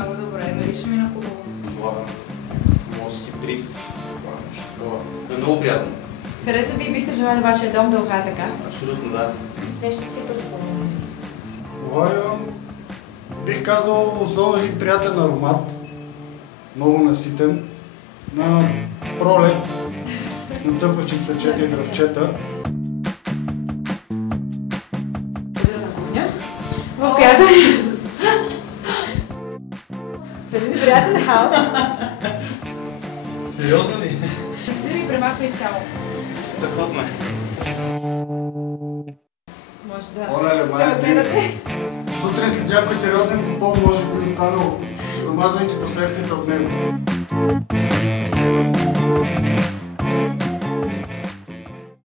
Много добре, мирише ми на хубаво. Ладно. Морски бриз. Е много приятно. Харесва ви и бихте желали вашия дом да ухае така? Абсолютно да. Нещо цитрусово мирис. Лайон, бих казал основно един приятен аромат. Много наситен. На пролет. Нацъфващи цветчета и дръвчета. На кухня, в която цели приятен хаос. Сериозно ли? Цели премахва изцяло. Страхотно е. Може да Оле, се май, гледате. сутрин след някой сериозен купон може би останал, замазвайки последствията от него.